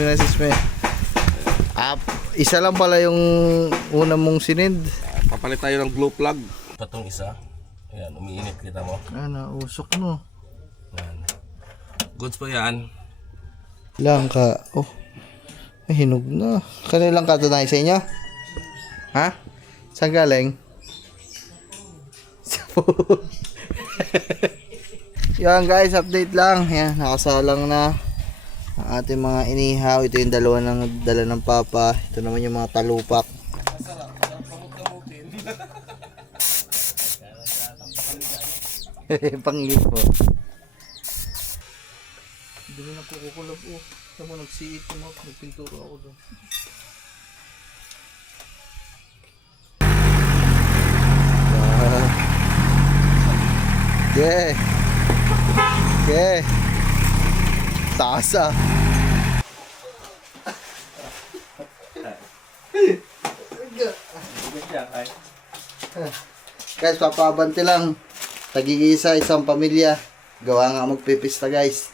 Message mo. Isa lang pala yung una mong sinend. Papalit tayo ng glow plug. Patong isa. Ayan, umiinit kita mo. Usok mo. Ayan. Goods pa yan. Langka. Oh. Ay, hinog na. Kanilang katunay sa inyo? Ha? Saan galing? Sa food. Yan guys, update lang. Yan, nakasalang na ang ating mga inihaw. Ito yung dala ng papa. Ito naman yung mga talupak. Panglipo. Hindi mo na po kukulab. Ito mo, nagsiit mo. Nagpinturo ako doon. Okay. Okay. Taas ah. Guys, papabante lang. Tag-iisa, isang pamilya. Gawa nga magpipista guys.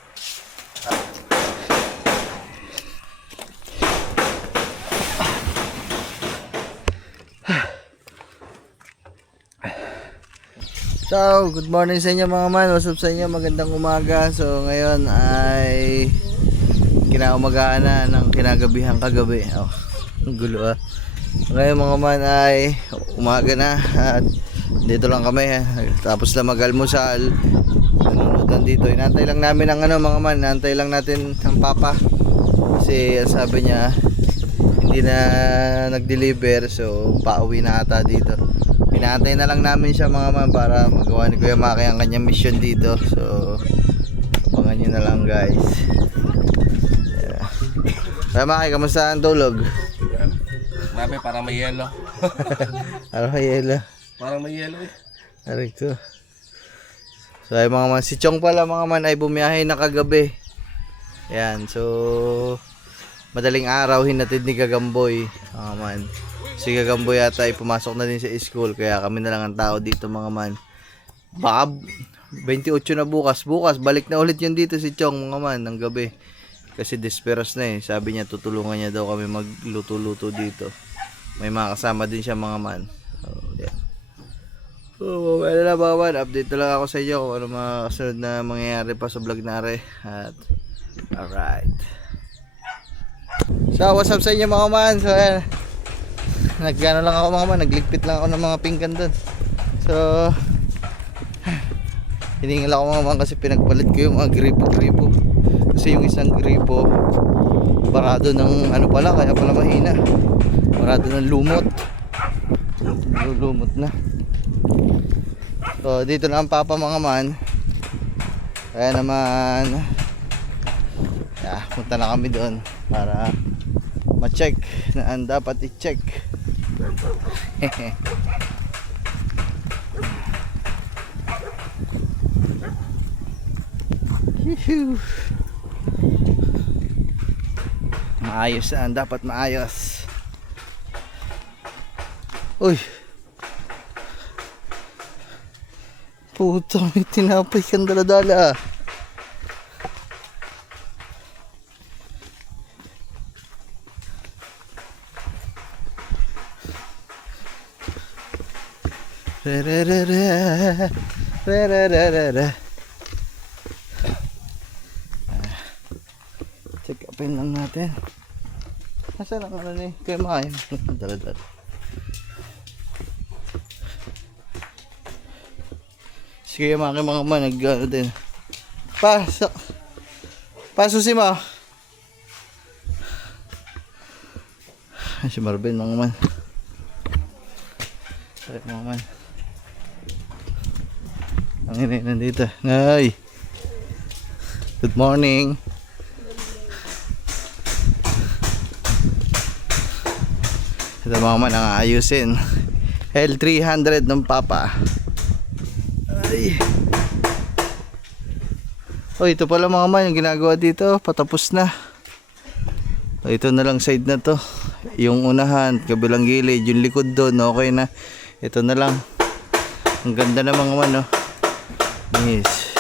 So, good morning sa inyo mga man. What's up sa inyo? Magandang umaga. So, ngayon ay kinaumagahan na ng kinagabihang kagabi. Oh, ang gulo ah. Ngayon mga man ay umaga na at dito lang kami. Tapos lang mag-almusal. Nanonood lang dito. Inantay lang namin ang mga man. Inantay lang natin ang papa. Kasi sabi niya hindi na nag-deliver. So, pauwi na ata dito. Inaantay na lang namin siya mga man para magawa ni Kuya Maki ang kanyang mission dito. So, abangan nyo na lang guys. Yeah. Kuya Maki, kamusta ang tulog? Grabe, parang may yelo. Parang may yelo. Parang may yelo eh. Arito. So ay mga man, si Chong pala mga man ay bumiyahe na kagabi. Yan, so madaling araw hinatid ni Gagamboy mga man. Si Gagamboy yata ay pumasok na din sa school, kaya kami na lang ang tao dito mga man. Baka 28 na bukas. Bukas balik na ulit yun dito si Chong mga man ng gabi. Kasi desperas na eh. Sabi niya tutulungan niya daw kami magluto-luto dito. May mga kasama din siya mga man. So, yeah. So, well na mga man. Update na lang ako sa inyo kung ano mga kasunod na mangyayari pa sa vlog na rin. At, alright. So, what's up sa inyo mga man? So, ayan. Nagano lang ako mga man. Nagligpit lang ako ng mga pinggan doon. So, hiningal ako mga man kasi pinagpalit ko yung mga gripo-gripo. Kasi yung isang gripo barado ng ano pala, kaya pala mahina. Barado ng lumot. Lumot na. So dito na ang papa mga man. Kaya naman punta na kami doon para ma-check na ang dapat i-check. Maayos na, dapat maayos. Uy, puta, may tinapay kang daladala. Check upin lang natin. Nasaan ang ano ni Kuya Maki? Daladala. Si Kuya Maki mga man nag-ano din. Pasusi mo. Si Marvin mga man. Sorry mga man. Ang inay nandito. Ngay. Good morning. Ito mga man ang ayusin. L300 ng papa. Ay. Oh, ito pala mga man yung ginagawa dito. Patapos na. Oh, ito na lang side na to. Yung unahan, kabilang gilid, yung likod doon, okay na. Ito na lang. Ang ganda na mga man, oh. Yes.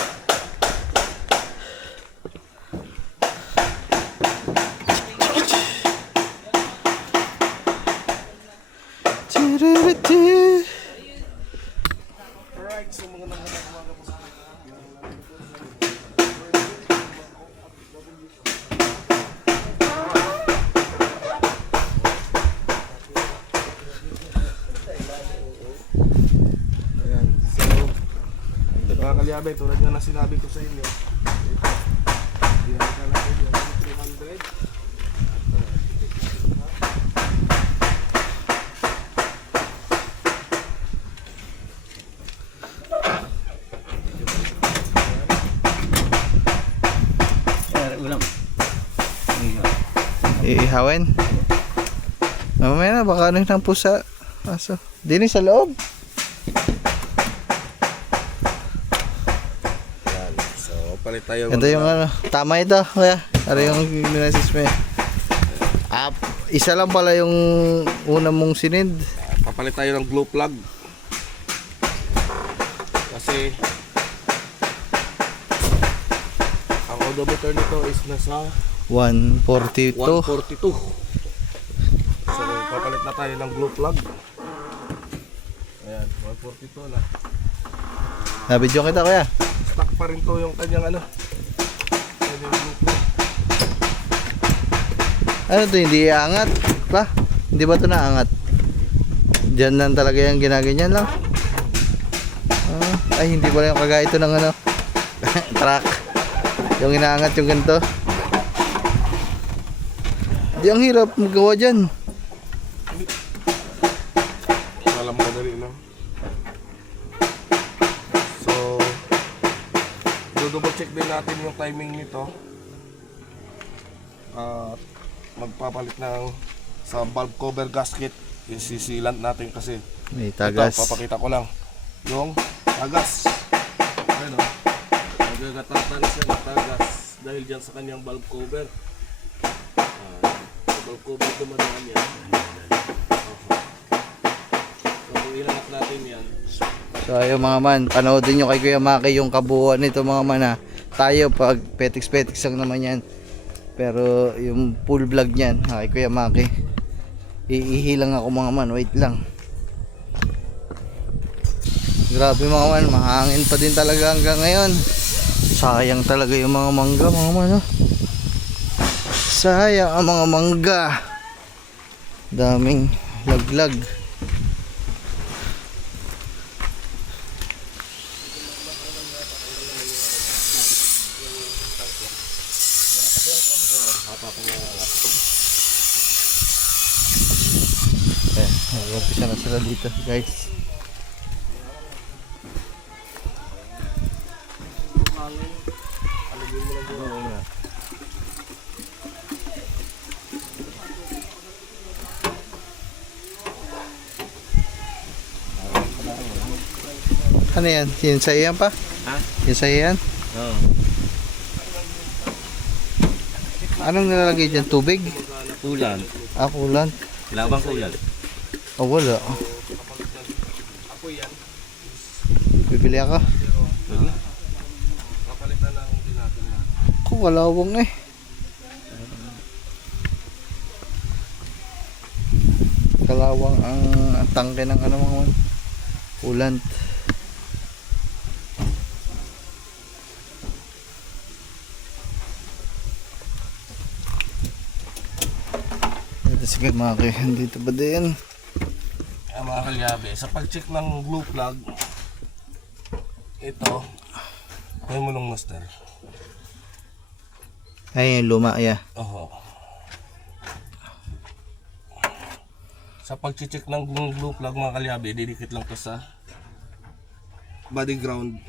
kalyabe, tulad nga na sinabi ko sa inyo. Ito. Natin yung 300. Ulam. Iihawin. Mamaya na, baka ano ng pusa. Aso. Dini sa loob. Yan. So, palit tayo. Ito yung ano. Tama ito. Kaya, ano yung minasis mo eh. Isa lang pala yung una mong sinid. Papalit tayo ng glow plug. Kasi ang odometer nito is nasa 142. 142. So, papalit na tayo ng glow plug. Ayan, 142 na. Nabidyo kita kuya. Stock pa rin to yung kanyang ano. Kanyang glow plug. Ano to, hindi iangat pa? Hindi ba to naangat? Diyan lang talaga yung ginaganyan lang. Ay, hindi pala yung kagaya ito ng ano truck. Yung inaangat yung ganito. Di ang hirap magawa dyan. Alam mo dali na. So, double check din natin yung timing nito. At magpapalit ng sa valve cover gasket. Isisilant natin kasi May tagas. ito, papakita ko lang yung tagas. Ayun o, nagagatatan siya ng tagas dahil dyan sa kanyang valve cover. Sa valve cover dumadaan yan. So kung ilangat natin yan, So ayun mga man, panoodin nyo kay Kuya Maki yung kabuuan nito mga man ha. Tayo pag petiks-petiks lang naman yan. Pero yung full vlog niyan, kay Kuya Maki. Iihilang ako mga man, wait lang. Grabe mga man, mahangin pa din talaga hanggang ngayon. Sayang talaga yung mga mangga mga man ha. Sayang ang mga mangga. Daming laglag. Mag-umpisa na sila dito guys. Ano yan? Yung sa iyan pa? Ha? Yung sa iyan? Oo. Anong nilalagay dyan? Tubig? Ulan. Ah, kulant. Wala bang ulan? Oh, wala. ako yan, Bibili ako. papalitan na din natin na. Ako, walawang eh. Kalawang ang tangke ng ano mga man. Kulant. Ito sige mga kaya, dito ba din? Mga kalyabe, sa pag-check ng glue plug, ito, may mulong master. Ay, yung luma, yeah. Oho. Sa pag-check ng glue plug mga kalyabe, didikit lang to sa body ground.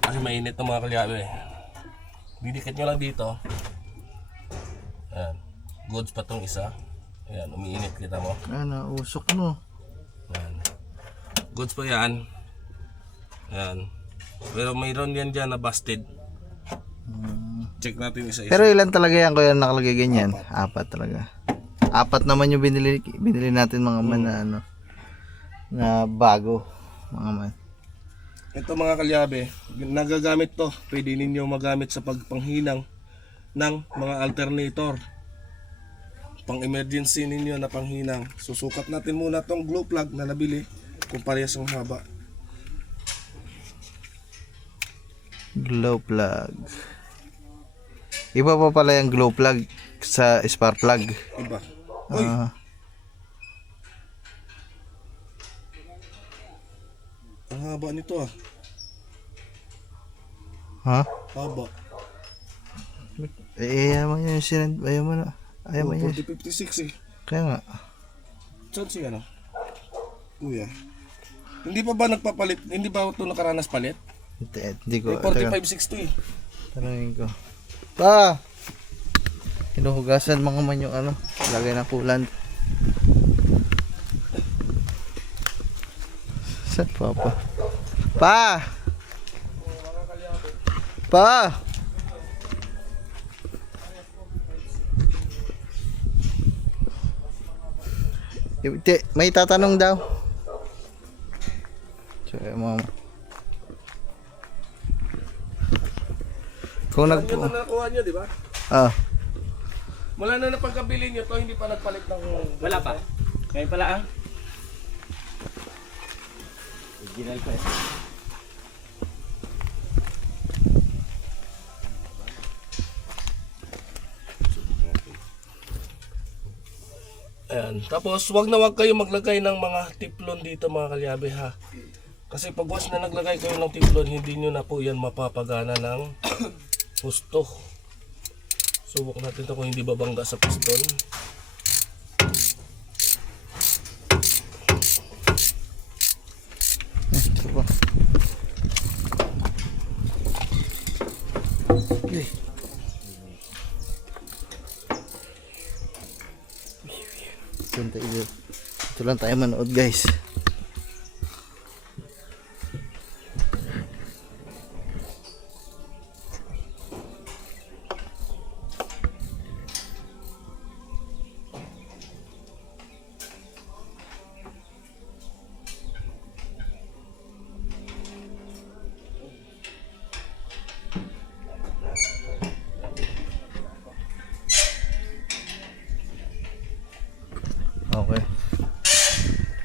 Kasi mainit to mga kalyabe. Didikit nyo lang dito. Ayan. Goods pa tong isa. Ayan, umiinit kita mo. Ano, usok mo. Ayan. Goods pa yan. Ayan. Pero mayroon yan dyan na busted. Check natin isa-isa. Pero ilan talaga yan kuya nakalagay ganyan? Apat talaga. Apat naman yung binili natin mga man na ano na bago mga man. Ito mga kalyabe, nagagamit to. Pwede ninyo magamit sa pagpanghinang ng mga alternator. Pang emergency ninyo na panghinang. Susukat natin muna tong glow plug na nabili kung parehas ang haba. Glow plug. Iba pa pala yung glow plug sa spark plug. Iba. Uy, Ah, Ang haba nito ah. Ha? Haba. Ayaw mo yun sinend. Ayaw mo na. Ayaw mo yun. 4056 eh. Kaya nga. Saan siya ano? Kuya. Hindi pa ba nagpapalit? Hindi ba ito nakaranas palit? Hindi ko. May 4560 eh. Tanungin ko. Pa! Hinuhugasan mga man yung ano. Lagay ng coolant. Saan pa pa? Pa! Pa! May tatanong daw. So, mama. Kung Yan na nakuha nyo, di ba? Ah, Mula na napagkabili nyo to, hindi pa nagpalit ng... Wala pa. Ngayon pala ang. Original pa eh. Ayan. Tapos, wag na wag kayo maglagay ng mga tiplon dito mga kalyabe ha. Kasi pag once na naglagay kayo ng tiplon, hindi nyo na po yan mapapagana ng husto. Subok natin ito kung hindi babangga sa piston. ito pa. Ito lang tayo manood guys. Okay.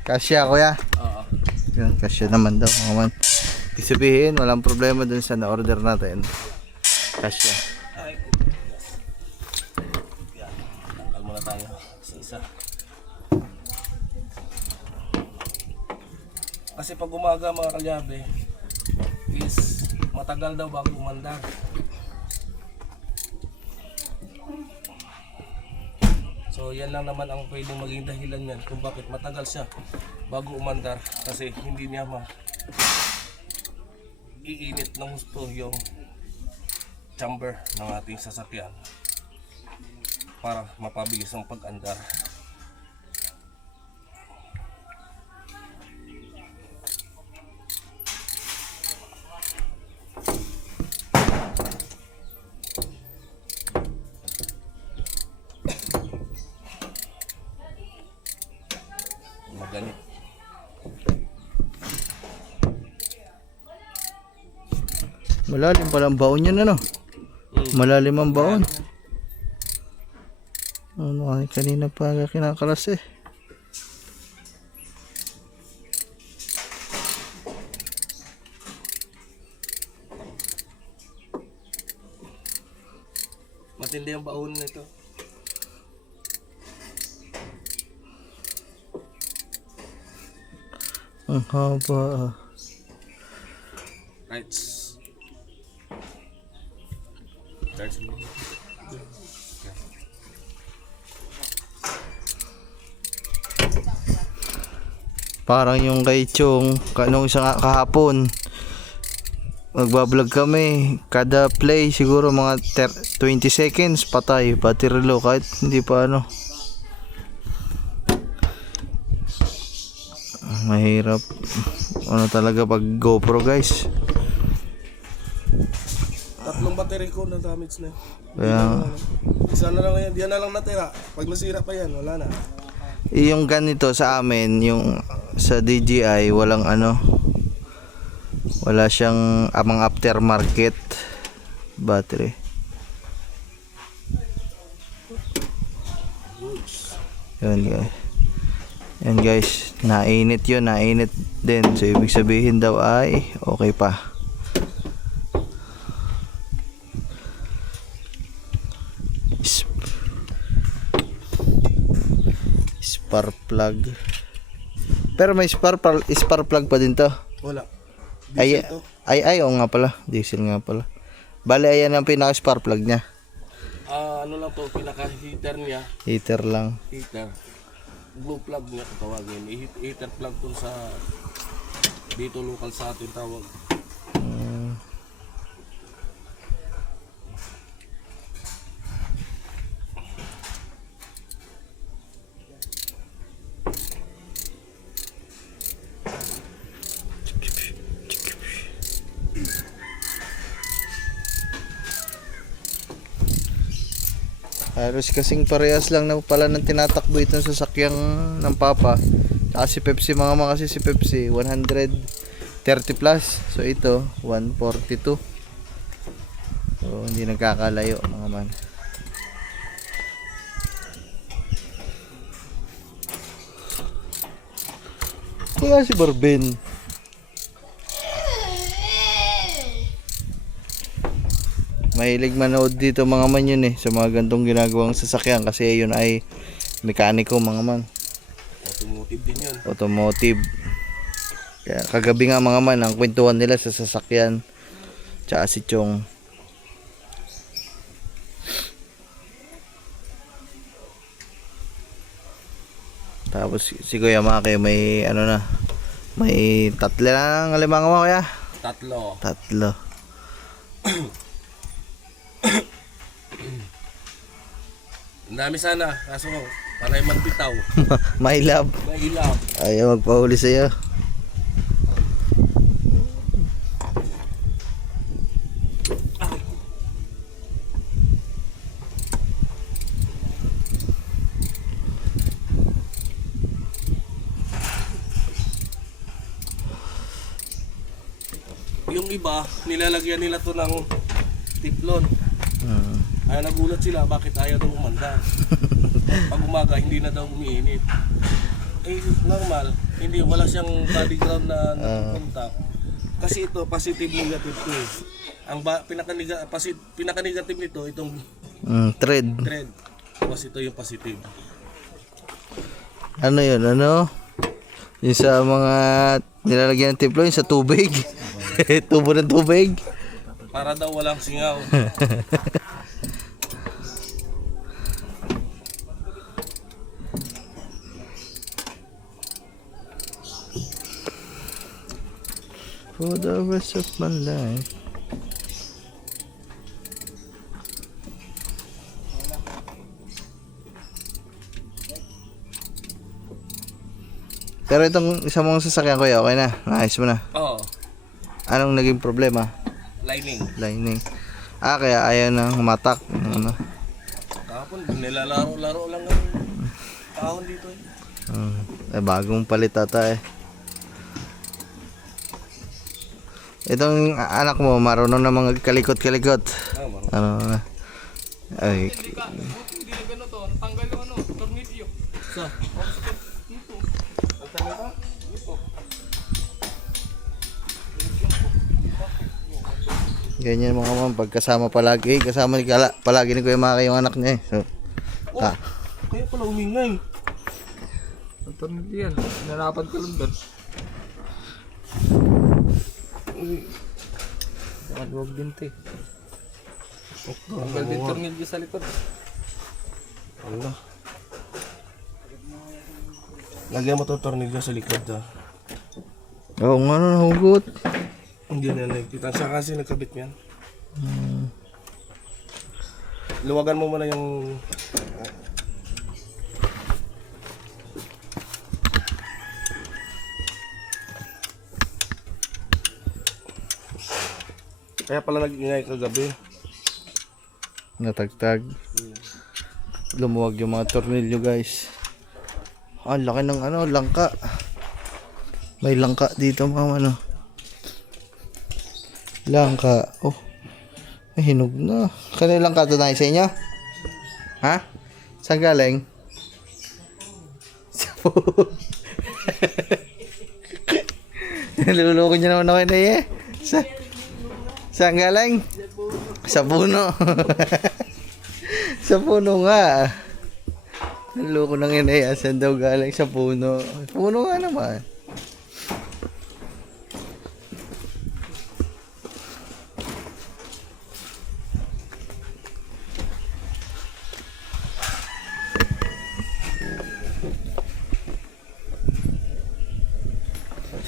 Kasya kuya. Oo. Yun, kasya naman daw mga man. Ibig sabihin, walang problema dun sa na-order natin. Kasya. Ay. Yan. Tanggal muna tayo sa isa. Kasi pag umaga mga kalyabe is matagal daw bago umandar. So yan lang naman ang pwedeng maging dahilan yan kung bakit matagal siya bago umandar, kasi hindi niya iinit ng gusto yung chamber ng ating sasakyan para mapabilis ang pag-andar. Maganit. Malalim palang baon yan ano. Malalim ang baon. Ano ay kanina pa kinakalas eh. Matindi ang baon nito. Ang haba. Right. Parang yung kay Chong, nung isang kahapon, magbablog kami, kada play siguro mga 20 seconds patay, battery low kahit hindi pa ano. Mahirap ano talaga pag GoPro guys. Tatlong battery ko na damage na. Kaya Isa na lang yan, diyan na lang natira. Pag nasira pa yan, wala na. yung ganito sa amin, yung sa DJI walang ano, wala siyang amang aftermarket battery. Yun guys. Yan guys, nainit yun, nainit din. So ibig sabihin daw ay okay pa. Spark plug. Pero may spark plug pa din to. Wala. Ay, Diesel to. ay, oo nga pala. Diesel nga pala. Bale, ayan ang pinaka-spark plug niya. Ano lang to, pinaka-heater niya. Heater lang. Heater. Blue plug niya kung tawagin. Heater plug to sa dito local sa atin tawag. Halos kasing parehas lang na pala ng tinatakbo itong sasakyang ng Papa. Tsaka si Pepsi mga kasi si Pepsi 130 plus. So ito 142. So hindi nagkakalayo mga man. Kaya si Barben. Mahilig manood dito mga man yun sa mga gantong ginagawang sasakyan kasi yun ay mekaniko mga man. Automotive din yun. Automotive. Kaya kagabi nga mga man ang kwentuhan nila sa sasakyan. Tsaka si Chong. Tapos si Kuya Maki may ano na. May tatlo lang alimang mo kuya. Tatlo. Ang dami sana, kaso panay magbitaw. My love. Mahilap. Ayaw magpahuli sa'yo. Yung iba, nilalagyan nila to ng tiplon. Ay nagulat sila bakit ayaw daw umanda. Pag umaga hindi na daw umiinit. Eh normal, hindi wala siyang body ground na contact. Kasi ito positive negative to. Ang pinaka-negative nito itong Thread. thread. Tapos ito yung positive. Ano yun? Ano? Yung sa mga nilalagyan ng tiplo, yung sa tubig. Tubo ng tubig. Para daw walang singaw. For the rest of my life. Pero itong isa mong sasakyan kuya, okay na? Naayos mo na. Oo. Anong naging problema? Lining. Lining. Kaya ayaw na humatak. Ano? Kahapon nilalaro-laro lang ang kahon dito eh. Bagong palit ata Itong anak mo, marunong na mga kalikot-kalikot. Ano na? Ay. Hindi na gano'n to. Tanggal yung tornilyo. Sa? Dito. Dito. Ganyan mga man, pagkasama palagi. Kasama ni palagi ni Kuya Maki yung anak niya So, Kaya pala umingay. Ang tornilyo yan. Narapan ko lang doon. Huwag din ito Tanggal din tornilyo sa likod. Allah. Lagyan mo to tornilyo sa likod Oo nga na, nahugot. Hindi na nakikita. Siya kasi nagkabit niyan. Luwagan mo muna yung kaya pala nag-ingay kagabi. Natagtag. Lumuwag yung mga tornilyo guys. Ang laki ng langka. May langka dito mga Langka. Oh. May hinog na. Kanina langka ito tayo sa inyo? Ha? Saan galing? Sa puno. Naluloko niya naman ako Saan galing? Sa puno. Sa puno nga. Naluloko ng saan daw galing sa puno. Puno nga naman.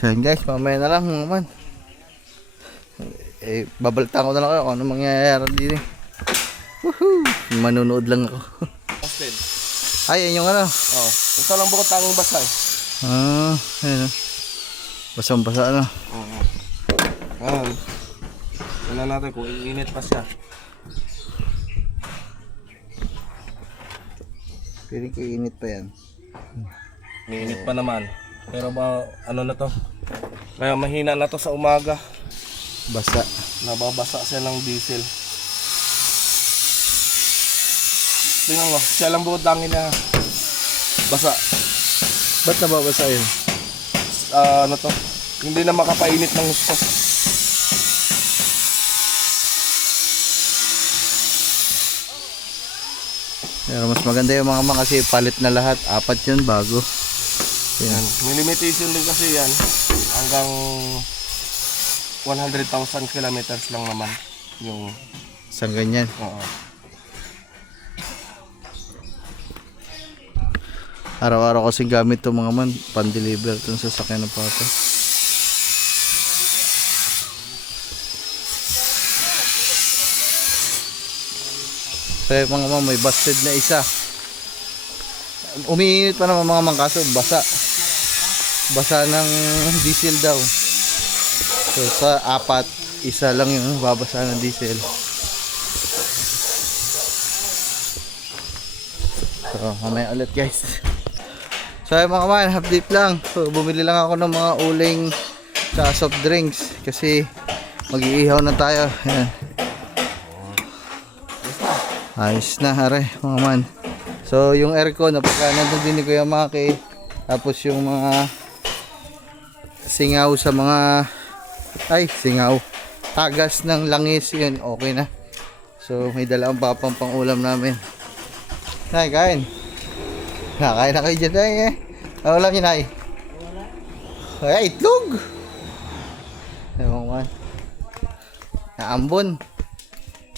So yun guys, mamaya na lang mga man. Babalitaan ko na lang kayo kung ano mangyayari din eh. Woohoo! Manunood lang ako. Austin. Ay, yan yung ano. Oh, ito lang bukod tanging basa eh. Ayun. Basang-basa ano. Oo. Tingnan natin kung iinit pa siya. Piling ko init pa yan. Iinit pa naman. Pero ba, ano na to? Kaya mahina na to sa umaga. Basa. Nababasa siya ng diesel. Tingnan mo, siya lang bukod tanging na basa. Ba't nababasa yun? Ano to? Hindi na makapainit ng gusto. Pero mas maganda yung mga man kasi palit na lahat. 4 yun bago. Yan. May limitation din kasi yan. Hanggang 100,000 kilometers lang naman yung Isang ganyan. oo. Araw-araw kasi gamit to mga man. Pan-deliver itong sasakyan ng papa. Kaya mga man may busted na isa. Umiinit pa naman mga man kaso basa. Basa ng diesel daw. So sa 4, isa lang yung babasa ng diesel. So mamaya ulit guys. So ayun mga man, update lang. So bumili lang ako ng mga uling sa soft drinks kasi mag-iihaw na tayo. Ayan. Ayos na hare mga man. So yung aircon napaka nandun din ni Kuya Maki. Tapos yung mga singaw sa mga singaw tagas ng langis yun okay na. So may dala ang papang pang ulam namin. Nay kain. Nakain na kayo dyan ay eh. Ano ulam yun ay? Ay itlog. Ewan man. Naambon.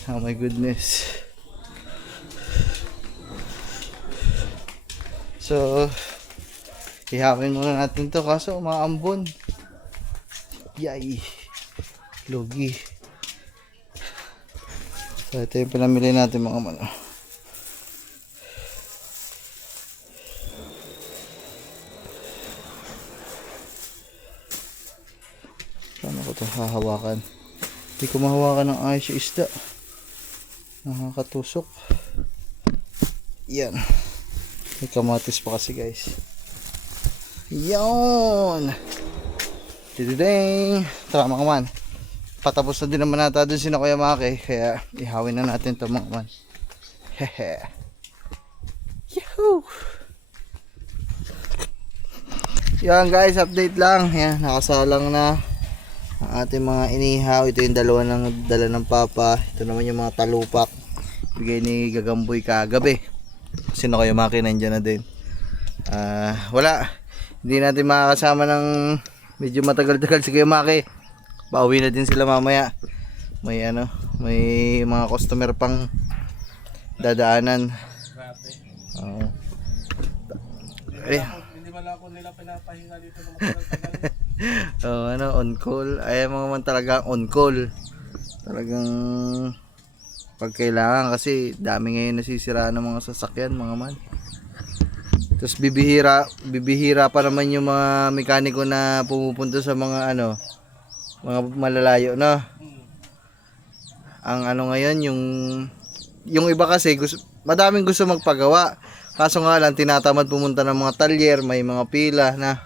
Oh my goodness. So ihawin muna natin to kaso umaambon. Yay. Logi. So ito yung pinamili natin mga mano. Paano ko ito hahawakan? Hindi ko mahawakan ng ayos yung isda. Nakakatusok. Yan. May kamatis pa kasi guys. Yon. Dididing. Tara mga man. Patapos na din naman nata dun si Kuya Maki. Kaya ihawin na natin ito mga man. Hehe. Yahoo. Yan guys, update lang. Yan, nakasalang na ang ating mga inihaw. Ito yung dala ng papa. Ito naman yung mga talupak. Bigay ni Gagamboy kagabi. Kasi Kuya Maki nandyan na din. Wala. Hindi natin makakasama ng medyo matagal-tagal si Kuya Maki. Pauwi na din sila mamaya. May mga customer pang dadaanan. Oo. Hindi wala ako nila pinapahinga dito na matagal-tagal. On call. Ay mga man talaga on call. Talagang pag kailangan kasi dami ngayon nasisira ng mga sasakyan mga man. Tapos bibihira pa naman yung mga mekaniko na pumupunta sa mga mga malalayo na. Ang ngayon yung iba kasi madaming gusto magpagawa. Kaso nga lang tinatamad pumunta ng mga talyer, may mga pila na.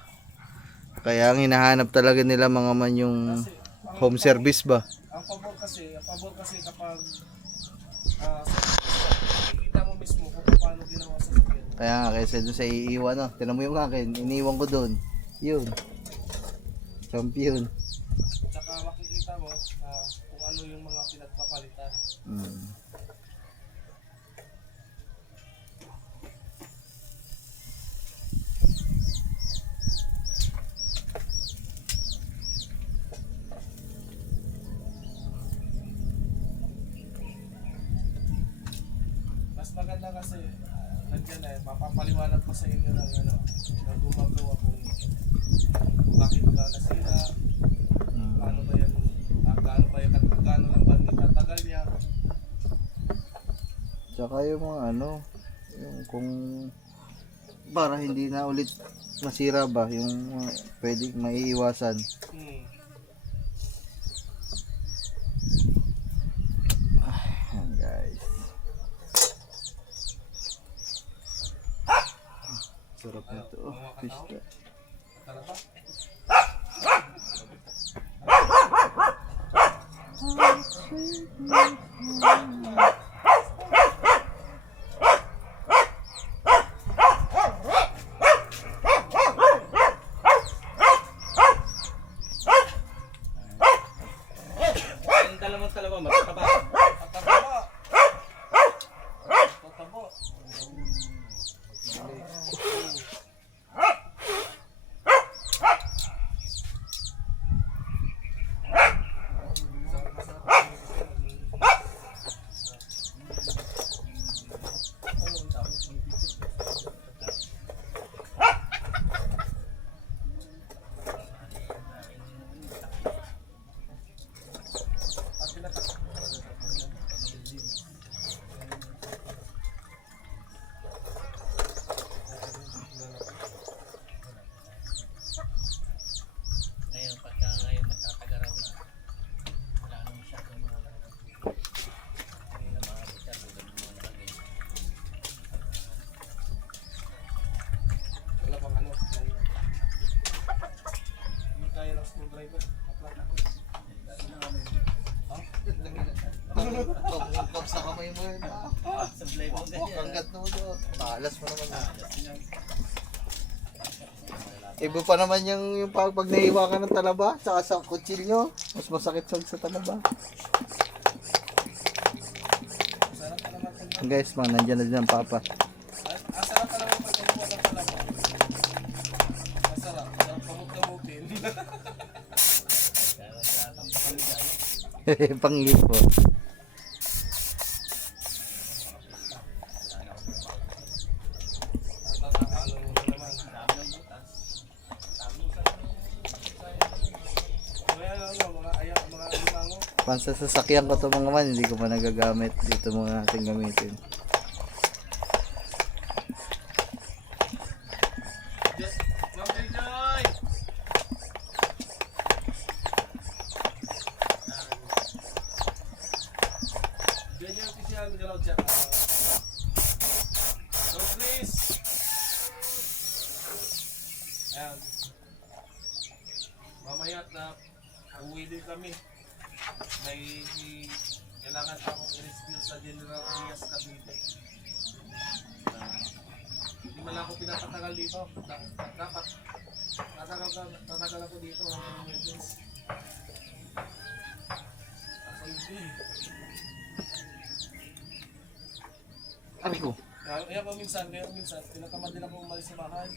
Kaya ang hinahanap talaga nila mga man yung home service ba. Ang pabor kasi kapag kita mo mismo kung paano ginawa sa sakyan. Kaya nga kaysa doon sa iiwan tinan mo yung akin, iniwan ko doon. Yun. Champion. Tsaka makikita mo kung ano yung mga pinagpapalitan. Mas maganda kasi nandiyan mapapaliwanag ko sa inyo ng gumagawa kung bakit ba nasira, paano ba yan, gaano lang ba itatagal niya. Tsaka yung mga ano, yung kung para hindi na ulit masira ba, yung pwedeng maiiwasan. Ayan guys. Sarap nito. Oh, pista. Talaga? Ang dalawang talaga, matataba. Tataba. Tataba. Ngayon, pagka ngayon magtatagaraw na, wala nang masyadong mga lalagay. Hindi na mga bitar, tulad ng mga lalagay. Wala bang ano? Hindi kaya ng screwdriver. Kaplat ako. Pops na kamay mo yun. Sablay mo ganyan. Panggat mo doon. Talas mo naman. Iba pa naman yung pag nahiwa ka ng talaba, saka sa kutsilyo, mas masakit sa talaba. Guys, nandiyan na din ang papa. Ang sarap talaga pag kumuha ng talaba. Masarap. Sarap kamot-kamutin. Panglipo. Tatakalo mo na naman. Dami ng butas. Kaya ano, mga ayak, mga limango. Pansa sasakyan ko to mga man, hindi ko pa nagagamit. Dito mga natin gamitin. Ma'am Joy! Ganyan official galaw siya. So please. Ayan. Mamaya na uwi din kami. May kailangan pa akong i-rescue sa General Arias Cavite. Hindi man lang ako pinapatagal dito. Dapat tatagal ako dito hanggang emergency. Ako hindi. Aray ko. Kaya minsan, tinatamad din ako umalis sa bahay.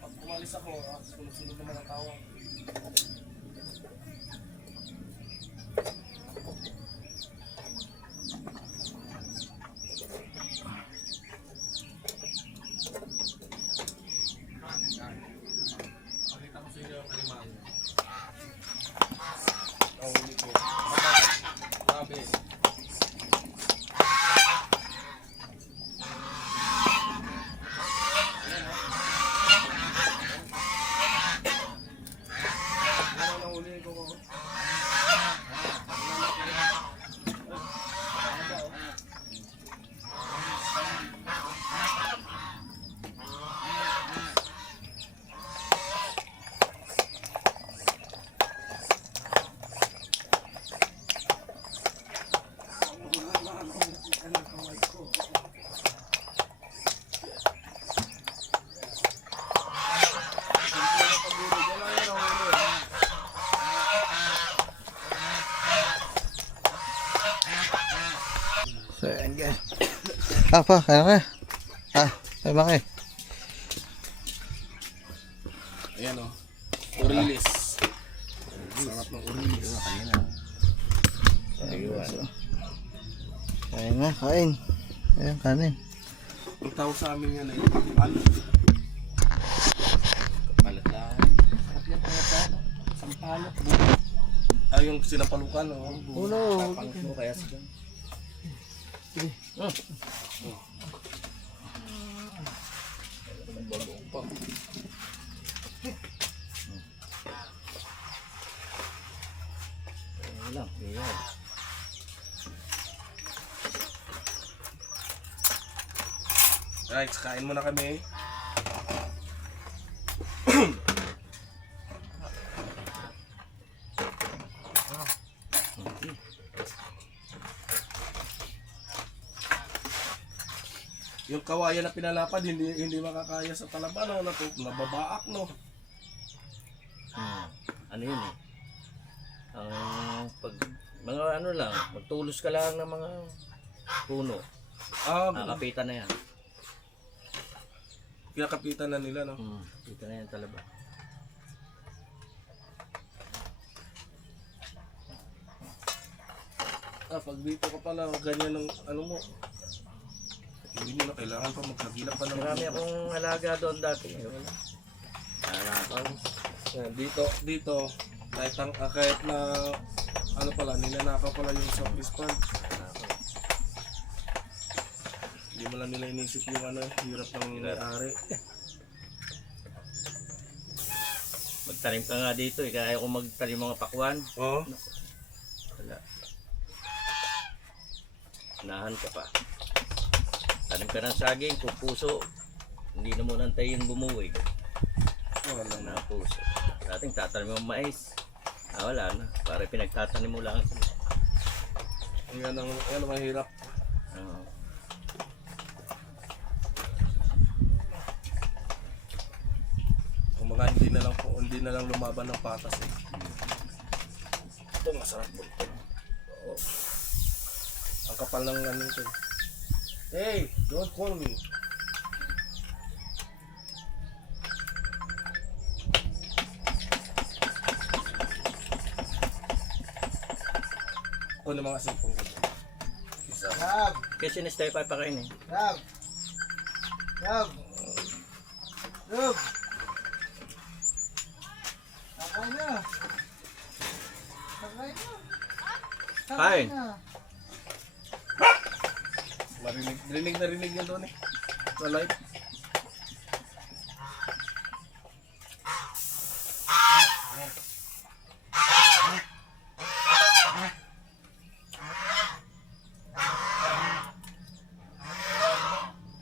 Pag umalis ako, sunod-sunod naman ang tawag. Pakita ko sa inyo ang kalimango. Nahuli ko. Grabe. Ano nahuli ko? So, ayan guys. Pa, kaya ka. Kaya ba kayo? Ayan o. Orilis. Sarap ng orilis. Kaya nga, kain. Ayan, kanin. Ang tawag sa amin yan ay ano? Yung sinapalukan, oh. Uno. Mo kaya sila. Lang, yan. Right, kain muna kami. Yung kawayan na pinalapad, hindi makakaya sa talaban, no? Nababaak, no? Ano yun eh? Pag mga ano lang, magtulos ka lang ng mga puno. Nakapitan na yan. Kinakapitan na nila, no? Kita na yan talaba. Pag dito ka pala, ganyan ng ano mo. Hindi mo na kailangan pa magkagilap pa ng Marami akong alaga doon dati. Wala. Nakaw. Yan, dito, kahit na, ano pala, ninanakaw pala yung sa pispan. Hindi mo lang nila inisip yung ano, hirap ng may-ari. Magtanim ka nga dito eh. Kaya ako magtanim mga pakwan. Oo. Wala. Unahan ka pa. Tanim ka ng saging, pupuso. Hindi na mo nantayin bumuwig. Wala na. Na puso. Dating tatanim mo mais. Wala na. Para pinagtatanim mo lang sila. Yan ang mahirap. Oo. Kung mga hindi na lang lumaban ng patas eh. Ito masarap po ito. Oo. Ang kapal ng ano ito. Hey, don't call me. Ako ng mga sipong ko. Isa. Rab! Kasi sinistay pa kain eh. Rab! Rab! Rab! Sakay na! Sakay na! Kain. Rinig yan doon eh. Sa live.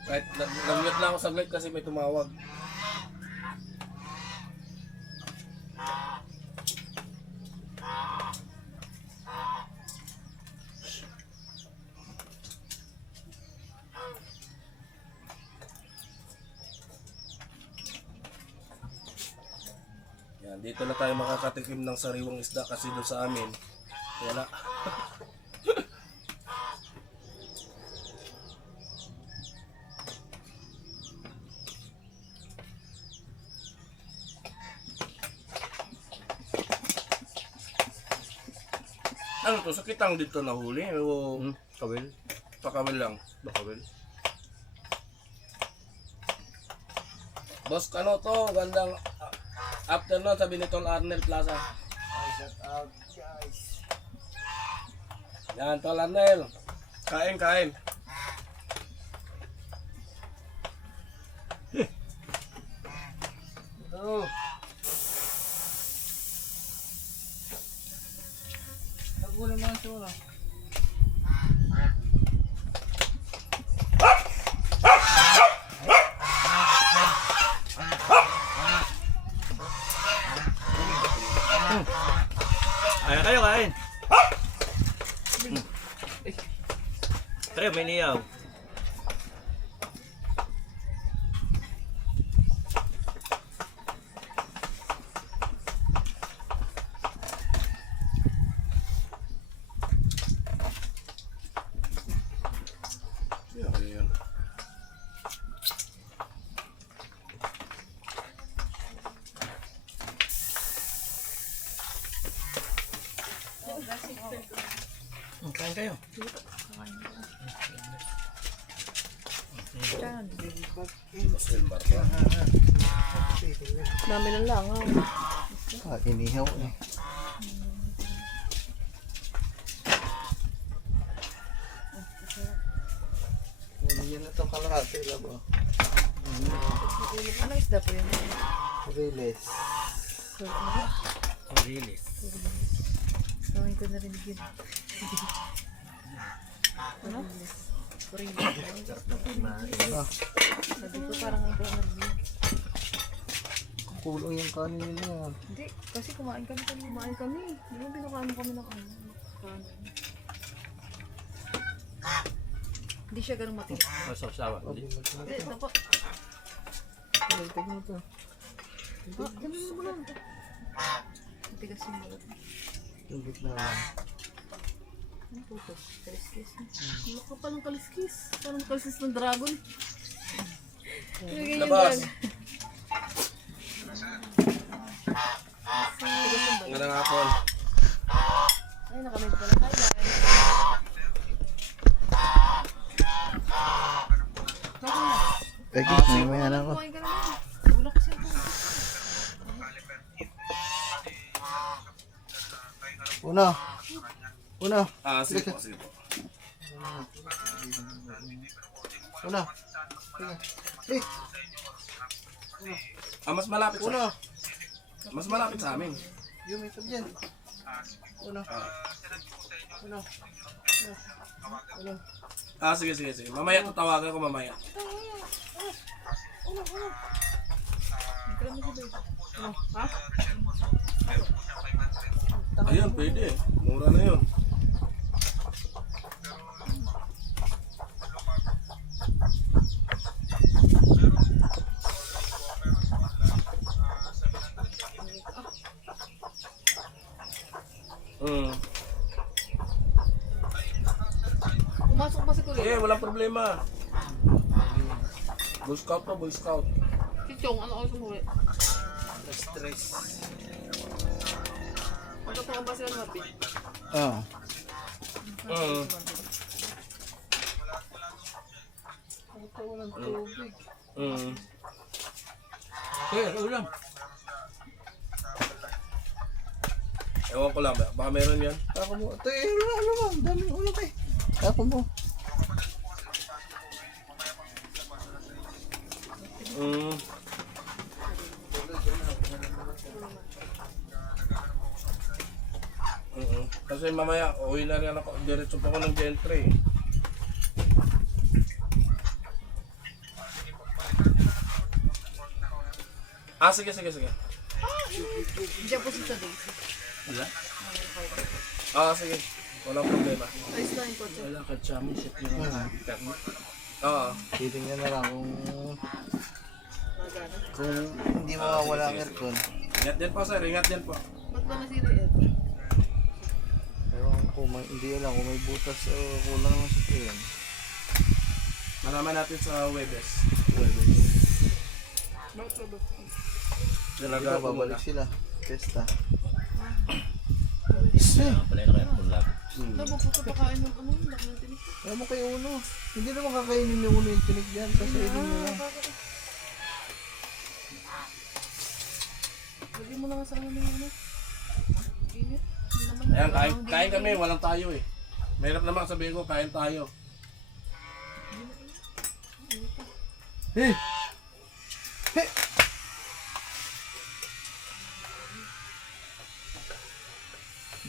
Kahit nag-mute lang ako saglit kasi may tumawag. Yan, dito na tayo makakatikim ng sariwang isda kasi doon sa amin wala. Ano to? Sa kitang dito nahuli? O Kawil. pakawil lang? Bakawil. Boss, ano to? Gandang afternoon sabi ni Tol Arnel Plaza. Shout out guys! Yan, Tol Arnel. Kain. Ito! Nagulang mga ito na. Kaya kayo kain. Pre, may niyaw. Yan. Kain kayo. Inihaw eh. Itong kalahati lang po. Ano isda po yun? Riles. So, ano? Rilis. Gawin ko narinig yun. Ano? Ah, Sabi ko parang ito ang narinig. kukulong yung kanin nila yan. Hindi, kasi kumain kami. Hindi mo pinakain mo kami ng ano. Kanin. Hindi siya ganun matigas. Masasawa. Hindi, ito po. Tignan mo to. Ganun mo lang. Matigas yung balat. Yung gitna lang. Ano po ito? Kaliskis. Ano ka pa ng kaliskis? Parang kaliskis ng dragon. Ilagay yung Labas. dragon. Ngayong hapon. Ay, nakamit pala. Hi guys. Peki, may anak ko. Kumain ka naman. Wala kasi ako. Uno. Uno. Ah, sige po, sige po. Uno. Sige. Ah, mas malapit Uno. Mas malapit sa amin. Yung may tab dyan. Uno. Uno. Uno. Ah, sige. Mamaya tatawagan ko mamaya. Ayun, pwede. Mura na yun. Pumasok pa si Kuya. Walang problema. Boy Scout pa, Boy Scout. Si Chong, ano ako sumuwi? Stress. Magkapungan ba sila ng mapit? Oo. Ito walang tubig. Kaya, ulam. Ewan ko lang, baka meron yan. Ako mo. Ito eh, ano mo. Daming ulam eh. Ako mo. Kasi mamaya, uwi na rin ako. Diretso pa ako ng gentry. Ah, sige. Diyan po si Daisy. Wala. Ah, sige. Walang problema. Ayos lang yung kotse. Wala ka chami sa pinang. Oo. Titingnan na lang kung Magana. hindi mawawala ang aircon. Ingat din po, sir. Ingat din po. Ba't ba nasira yan? Ewan ko, hindi alam kung may butas o kulang ng sakyan. Malaman natin sa Webes. Bakit ba? Dito, babalik sila. Testa. Pala na kayo kung labi. Labo po ka pakain ng ano, laki ng tinik. Ewan mo kay Uno. Hindi naman kakainin ni Uno yung tinig dyan. Sasainin mo lang. Lagyan mo na nga sa ano ng ano. Init. Hindi naman. Ayan, kain kami. Walang tayo eh. Mahirap naman sabihin ko, kain tayo. Hey! Hey!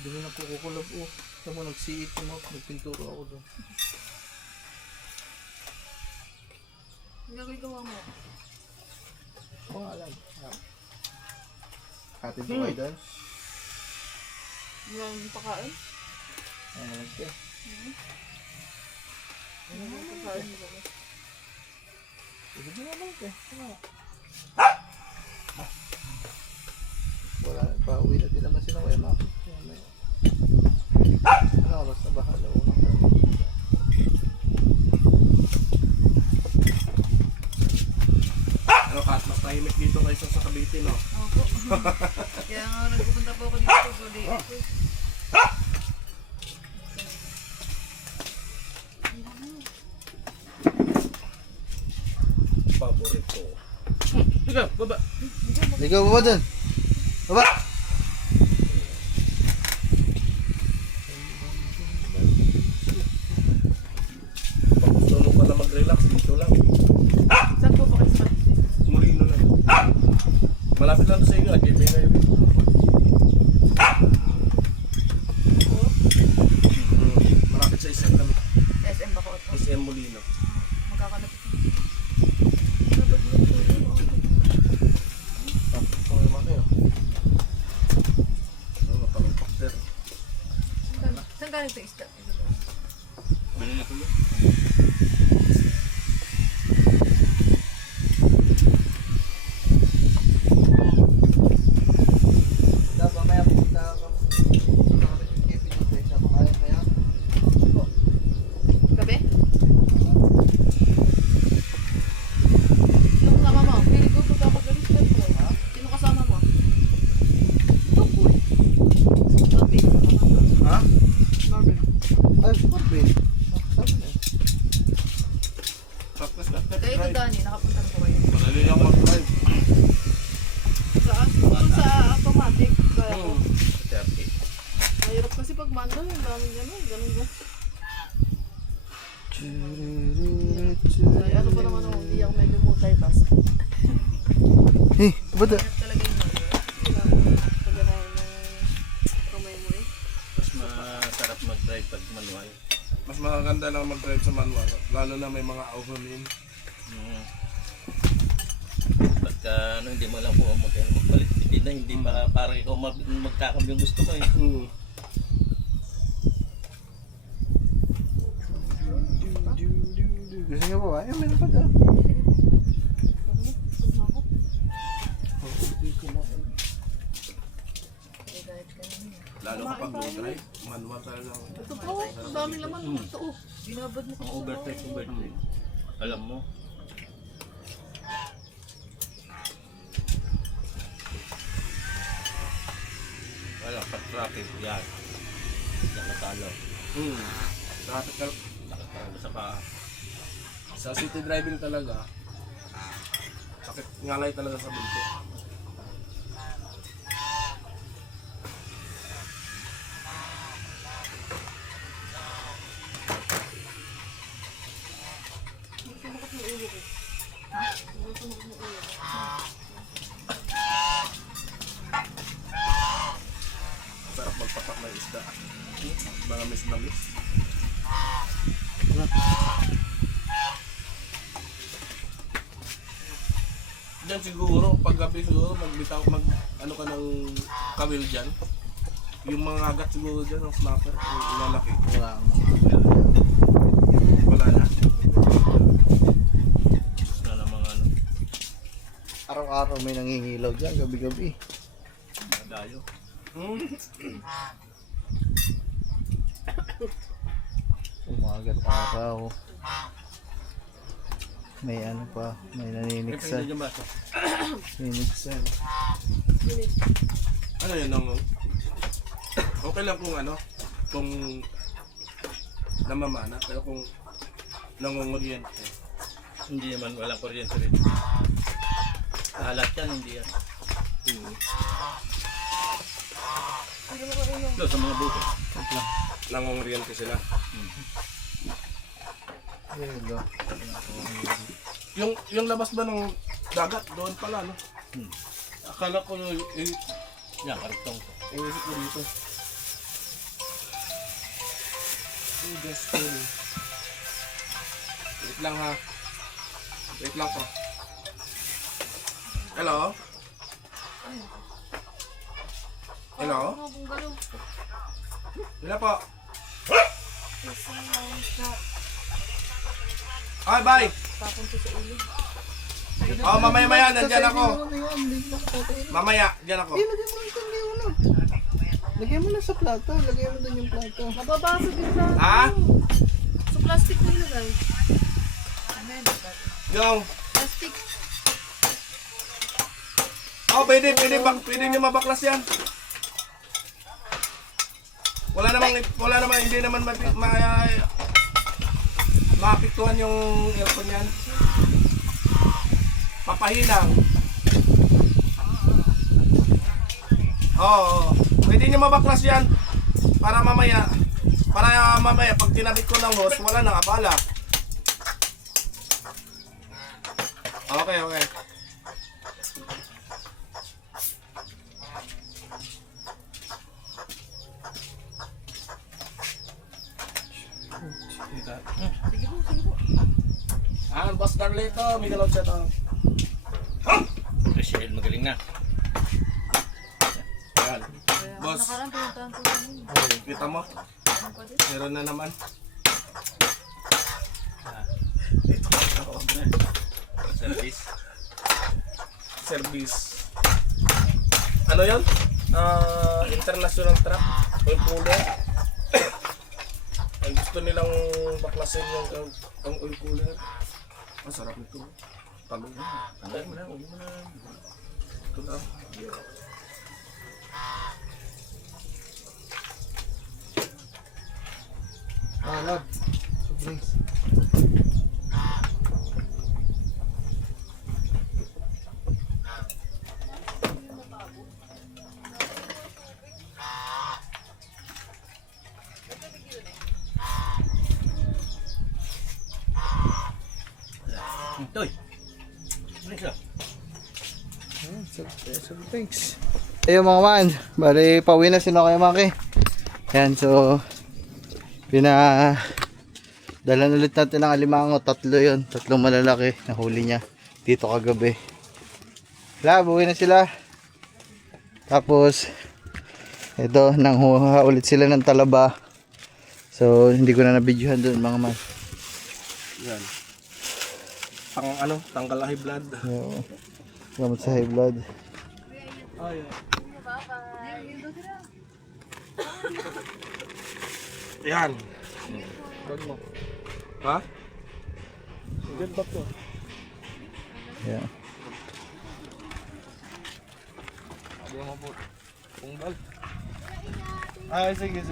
Dumi na kukulab. Oh, tama nagsiit mo. Nagpinturo ako doon. Ang gagawin mo. Oo nga alam. Hatid ko kayo doon. Yung pakain. Ayan, siya. Yung pakain mo ba? Sige mo naman ito. Wala, pauwi na din naman sila kaya makakit. Ano, basta bahala ko. Ano, Kat? Mas tahimik dito kaysa sa Cavite, no? Opo. Kaya nga nagpupunta po ako dito. Buli. Paborito. Sige, baba. Ligaw baba dun. Baba! Pag gusto mo pala mag-relax dito lang. sa SM kami. SM ba ko? SM Molino. Magkakalapit. Okay, mati oh. Ano, mapangpakter. Saan galing ito isda? Binili ko yun. Dapat mamaya pupunta ako. Nakapit yung Kevin dito. Sama kaya. Gabi? Sino kasama mo? Pili ko pagkakagalis ka mo. Sino kasama mo? Tukoy. Gabi. Ha? Marvin. Ay, Marvin. Sabi na. Practice na. Kaya ito Dani, nakapunta ko kayo. Madali lang mag-drive. Saan? Doon sa automatic. Kaya ko. 30. Mahirap kasi pag manual, yung daming ganun ba? Ay, ano pa naman ako, hindi ako medyo multitask. Eh, ba't? Kaya talaga yung manual. Kailangan pagganahin ng kamay mo eh. Mas masarap mag-drive pag manual. Mas maganda lang mag-drive sa manual. Lalo na may mga auto-lean. Pagka hindi mo lang po magpalit, hindi na, hindi para parang ikaw magkakambi yung gusto ko eh. Gusto niyo ba? Ay, meron pa daw. Lalo kapag go-drive, manual talaga. Ito po, ang daming laman. Ito oh, binabad mo Ang overtake. Alam mo. Wala, pag traffic, yan. Nakatalo. Traffic ka. Nakatalo sa paa. Sa city driving talaga, sakit ngalay talaga sa bunti. Sarap magpapak ng isda. Mga miss na miss. Diyan siguro, pag gabi siguro, magbitaw, ano ka ng kawil dyan. Yung mga agat siguro dyan, ng snapper, yung lalaki. Wala. Wala na. Na namang ano, Araw-araw may nangingilaw dyan, gabi-gabi. nadayo. Umagat araw. May ano pa, may Ito naniniksan. yung basa. Niniksan. Ano yun, nung okay lang kung ano, kung namamana, pero kung nangunguryente. Hindi naman, walang kuryente rin. Halat yan, hindi yan. Ito sa mga buko. Nangunguryente sila. Ayun go. Yung labas ba ng dagat, doon pala, no? Akala ko Yan, karugtong ko. inisip ko dito. Destiny. Wait lang ha. Wait lang po. Hello? Hello? Hello po. Ay, bye! Papunta sa ulo. Oh, mamaya, nandyan ako. Mamaya, dyan ako. Lagyan mo na sa plato. Lagyan mo doon yung plato. Mababasag yung plato. Ha? Sa plastic mo ilagay. Ano yun? Yung, Plastic. oh, pwede nyo mabaklas yan. Wala namang, hindi naman maapektuhan yung aircon yan. Papahinang. Oo, pwede nyo mabaklas yan. Para mamaya, pag tinabit ko ng hose, wala nang abala. Okay. Sige po, sige po. Boss Darlito, Miguel Ocheta. Michelle, magaling na. Ayan. Boss, Nakaraan pinuntahan ko namin. kita mo? Ano pa din? Meron na naman. Service. Service. Ano yun? International truck. Oil cooler. Ang gusto nilang baklasin yung ang oil cooler. Masarap nito. Talong. Tanggalin mo na, huwag mo na. Ito na. Love. Soft drinks. Toy. Bilis lang. Soft drinks. Ayun mga man, bali pauwi na sino kayo Maki. Yan, so dalan ulit natin ng alimango, 3 yun, 3 malalaki, nahuli niya dito kagabi. Uwi na sila. Tapos ito, nanghuha ulit sila ng talaba. So hindi ko na nabidyohan doon mga man. Yan. Tanggal high blood. So, gamot sa high blood. Yan. Ha? Good back to. Yeah. Punggal. Ay, sige.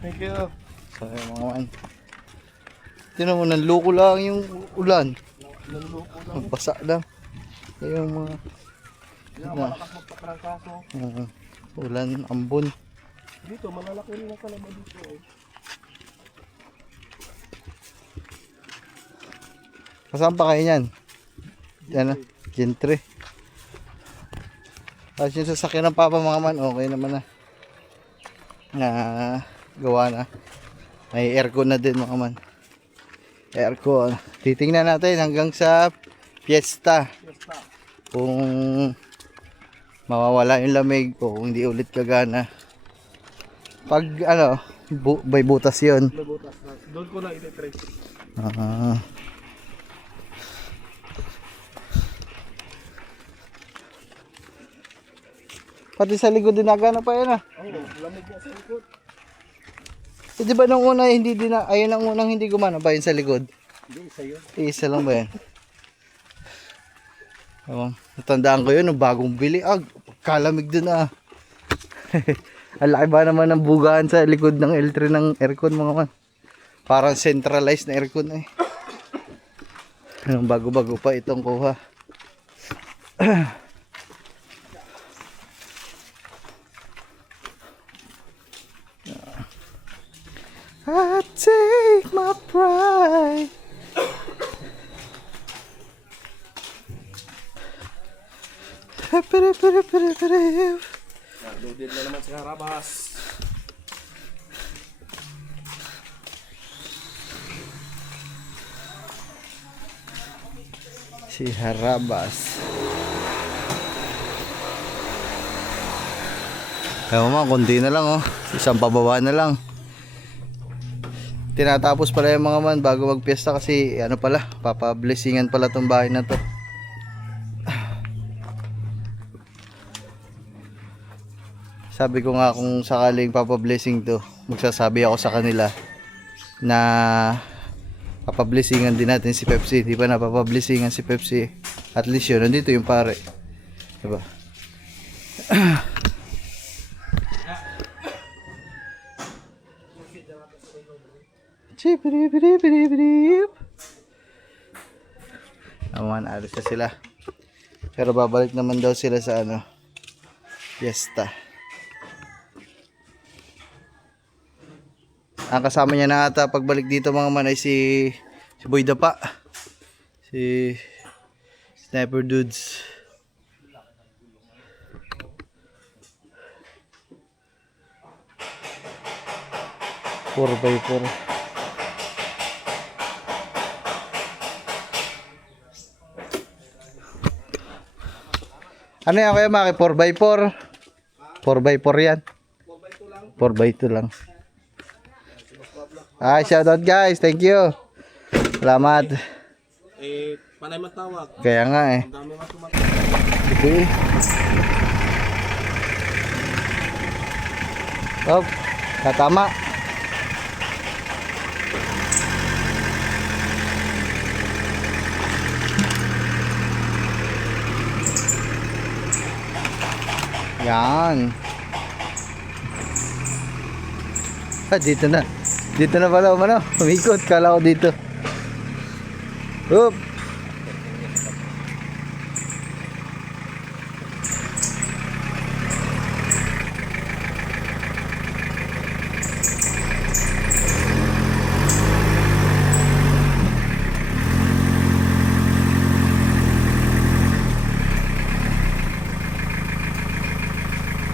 Thank you. So ayun mga man. Tinan mo, nanloko lang yung ulan. Magbasa lang. Yung mga Magpaprangkaso. ulan, ambon. Dito, malalaki rin ang kalaba dito. Kasama pa kayo yan? Yan na, Gentry. Tapos yung sasakyan ng papa mga man, okay naman na. Gawa na. May aircon na din mga man. Aircon. Titingnan natin hanggang sa fiesta. Kung mawawala yung lamig o kung hindi ulit kagana. Pag may butas yun. Nabutas na. Doon ko na iti-try. Pati sa likod din nagana pa yan Lamig na sa likod. Di ba nung una hindi ayun ang unang hindi gumana ba yun sa likod? Hindi, isa yun. Isa lang ba yan? Natandaan ko yun, nung bagong bili. Kalamig dun Ang laki ba naman ng bugaan sa likod ng L3 ng aircon mga man. Parang centralized na aircon bago-bago pa itong kuha. I take my pride. Loaded na naman si Harabas. Si Harabas. Kaya mga konti na lang isang pababa na lang. Tinatapos pala yung mga man bago magpiesta kasi papa-blessingan pala tong bahay na to. Sabi ko nga kung sakaling papa-blessing to, magsasabi ako sa kanila na papa-blessingan din natin si Pepsi. Di ba napapa-blessingan si Pepsi? At least yun, nandito yung pare. Diba? Aman, alis na sila. Pero babalik naman daw sila sa fiesta. Ang kasama niya na ata pagbalik dito mga man ay si Boy Dapa. Si Sniper Dudes. Four by four. Ano yan kaya Maki? 4x4? 4x4 yan. 4x2 lang. Ah, shoutout guys. Thank you. Salamat. Panay matawag. Kaya nga eh. Ang dami mas tumatawag. Okay. Oh, katama. Yan. Ah, dito na. Dito na pala umano. Umikot. Kala ko dito. Oop.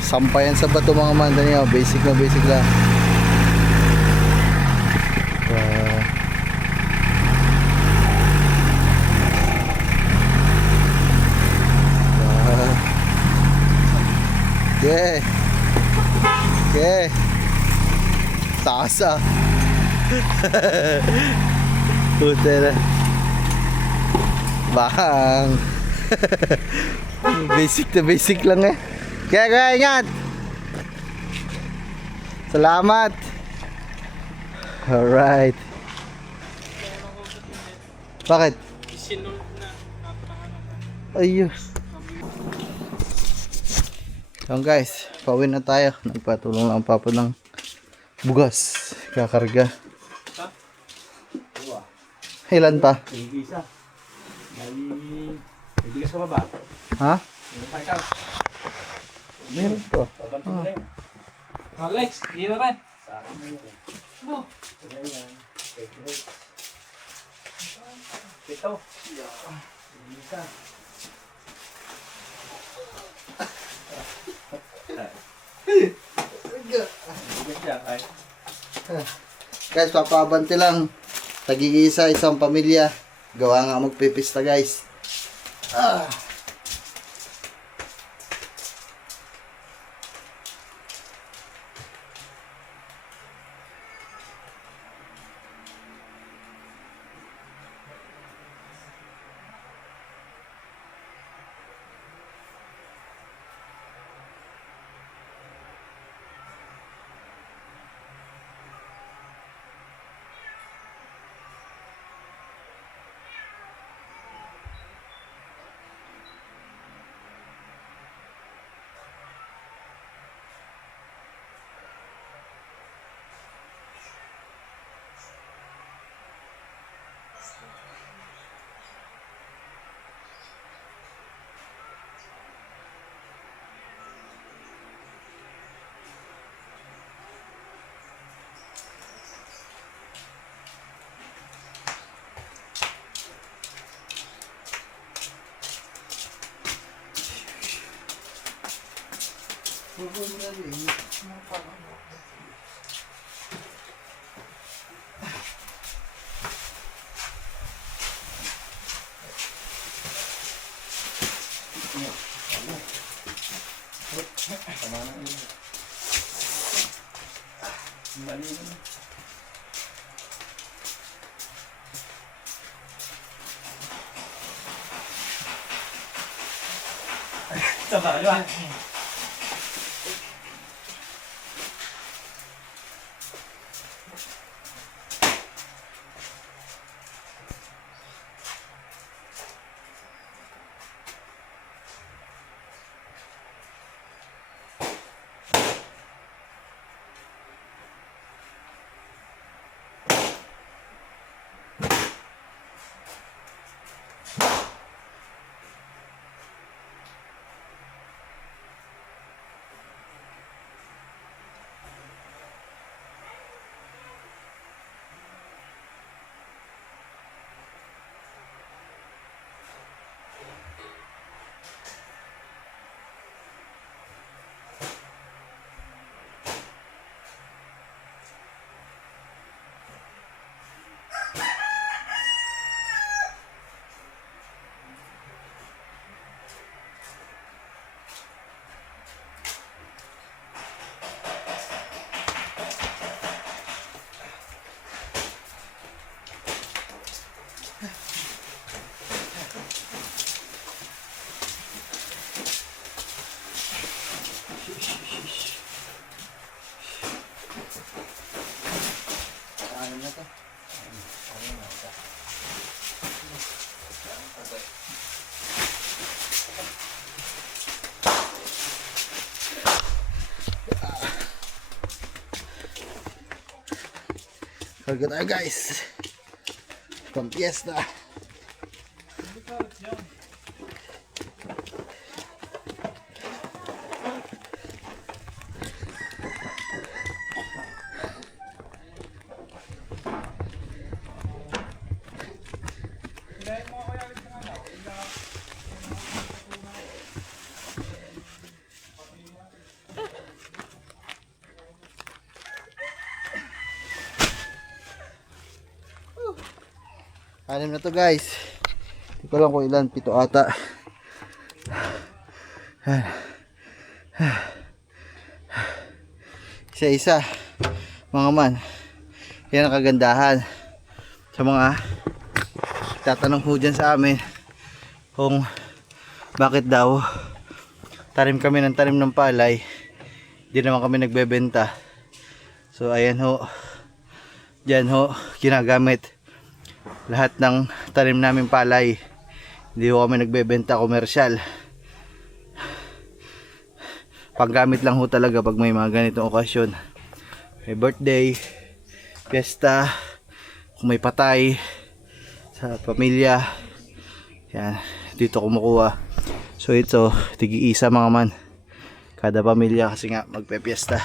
Sampayan sa bato mga manda niya. Basic na basic lang. Okay. Okay. Taas ah. Puta na. Bang. Basic na basic lang eh. Kaya ingat. Salamat. Alright. Bakit? Ayos. So guys, pauwi na tayo. Nagpatulong lang papa ng bugas. Kakarga. Ilan pa? Bigas ka pa ba? Ha? Meron pa. Alex, hindi na rin. Ito. Guys, papabante lang. Tag-iisa, isang pamilya. Gawa nga magpipista guys. Ah. Sama doon. Karga tayo guys. Pang fiesta. Anim na to guys. Hindi ko lang kung ilan, 7 ata. Isa-isa. Mga man. Yan ang kagandahan. Sa mga tatanong po dyan sa amin kung bakit daw tanim kami ng tanim ng palay. Hindi naman kami nagbebenta. So ayan ho. Diyan ho, ginagamit lahat ng tanim namin palay. Hindi ho kami nagbebenta komersyal. Panggamit lang ho talaga pag may mga ganitong okasyon. May birthday, fiesta, kung may patay sa pamilya. Yan, dito kumukuha. So ito, tig-iisa mga man. Kada pamilya kasi nga magpe-fiesta.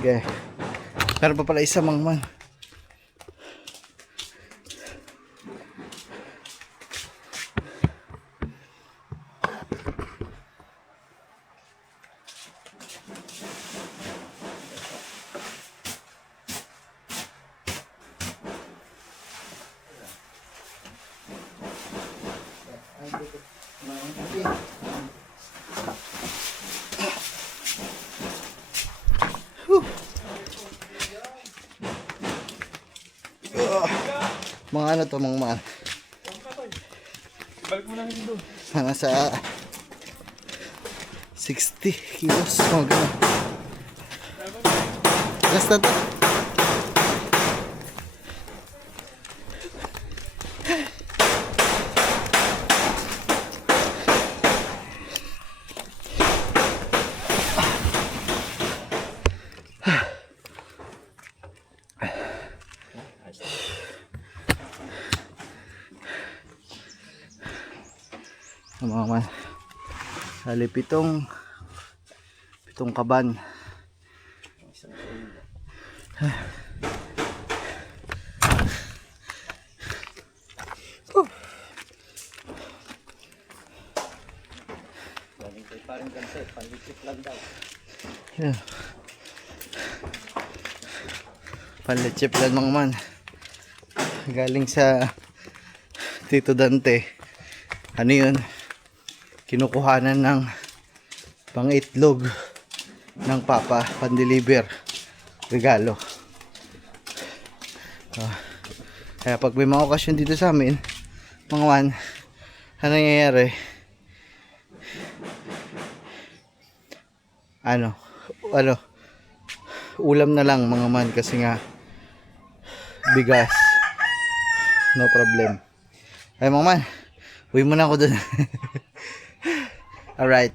Okay. Meron pa pala isa mga man. Mga ano to mga man. Balik mo na rin doon. Nasa 60 kilos. Mga ganun. Last na to. Mga man, sali pitong kaban. Yeah. Panlechip lang mga man. Galing sa Tito Dante. Ano yun? Kinukuhanan ng pang-itlog ng papa, pan-deliver, regalo. Kaya pag may mga okasyon dito sa amin, mga man, ano nangyayari? Ulam na lang mga man kasi nga bigas, no problem. Ay mga man, uwi muna ako dun. Alright.